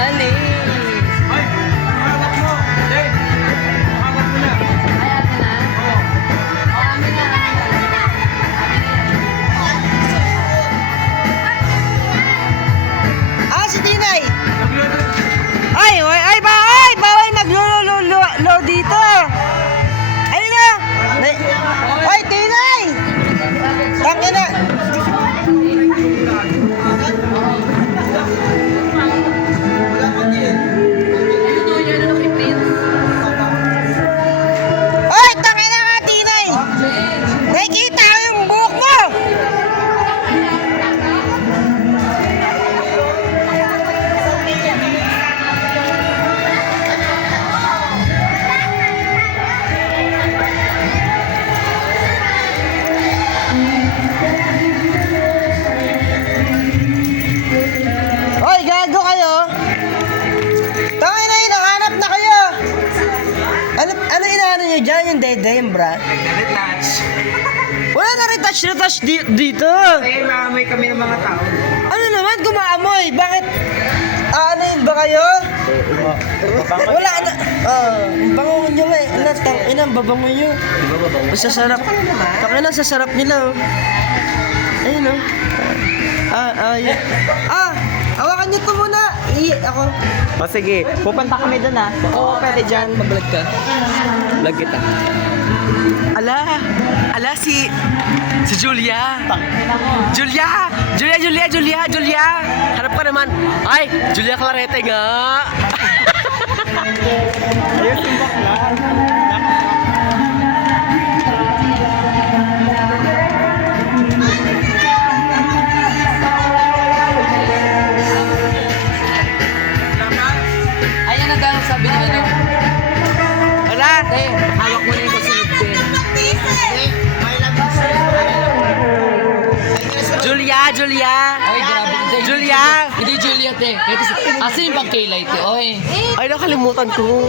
Mali. Ay, hanap mo. Hey, hanap mo na. Ay, atin na? Oo. O, amin na. Ah, si Tinay! Naglulod. Ay, bawal maglolo dito! Ayun na! Ay, Tinay! Tangin na! Ay, tangin na nga, Tinay! Nakikita ko yung buhok mo! Hoy, gago kayo! Tangin na yun, nakahanap na kayo! Ano inaano nyo dyan? Yung dede, yung bra? Nag-retouch. Wala na retouch dito! Eh, maamoy kami ng mga tao. Ano naman, gumaamoy? Bakit? Ano yun ba kayo? Wala na. Bango nyo nga eh. Ano, tangina, babango nyo. Masasarap. Tangina, sasarap nila oh. Ayun oh. Yun. Hawakan nyo to muna. Ako. O sige, pupunta kami doon ha. Oo, pwede dyan. Mag-vlog ka. Vlog kita. Ala si Julia. Julia. Harap ka naman. Ay, Julia Clarete nga. Ayos yung bakla. Ayan na daw sabi niya no. Ala. Te, hawak mo na yung kasunod ko. Julia. Ay, grabe. Hindi, Julia. Hindi Juliet eh. Asan yung pang-K-Light eh? Oy, Ay, nakalimutan ko.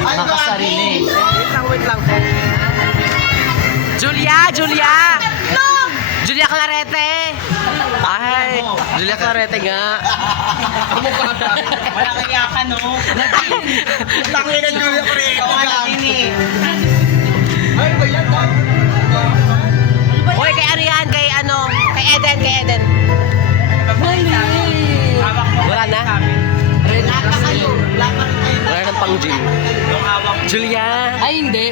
nakasarili. Wait lang. Julia. Julia Clarete. Ay, Julia Clarete nga. Malaki yakan no. Tangin na Julia Correa. Malaki eh. Ay, ba yan? Hoy, kay Arian, kay Eden. Wala na? Wala nang pang gym. Julia. Ay, hindi.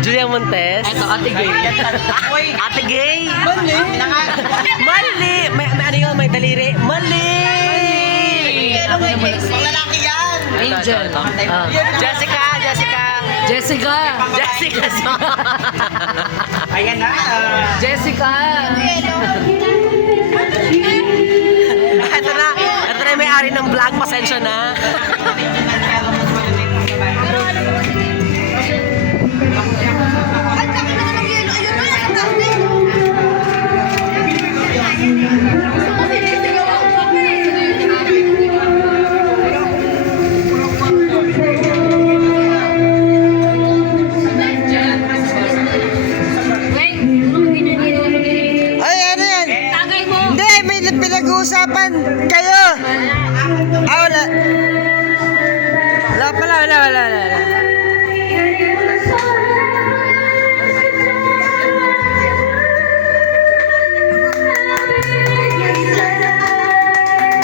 Julia Montes. Eto, Ate Gay. Ate Gay. Mali. May ano yun, may daliri. Mali. Lalaki yan. Angel. Jessica. Ayan na. Jessica. Ito na yung may-ari ng vlog. Pasensya na. Ay, ano yan? Hindi, may pinag-uusapan kayo. Wala. Wala pala, wala.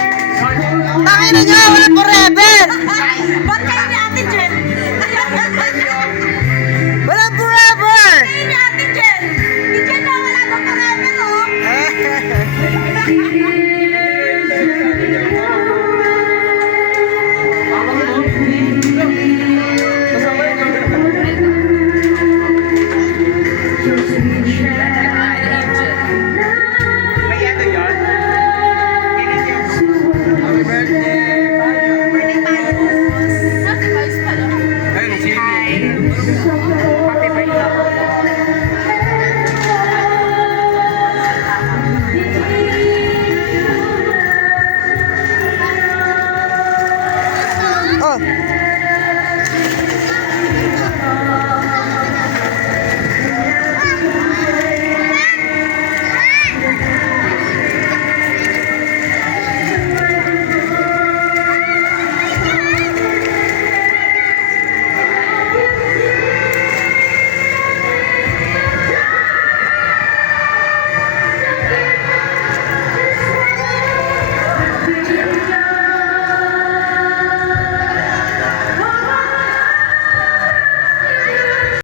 Tangin na nyo, wala forever! Ba't kayo ni Ate Jen? Wala forever! Kayo ni Ate Jen? Di Jen na wala na forever, oh. May ano yun? Happy birthday. Ayun, si Oh,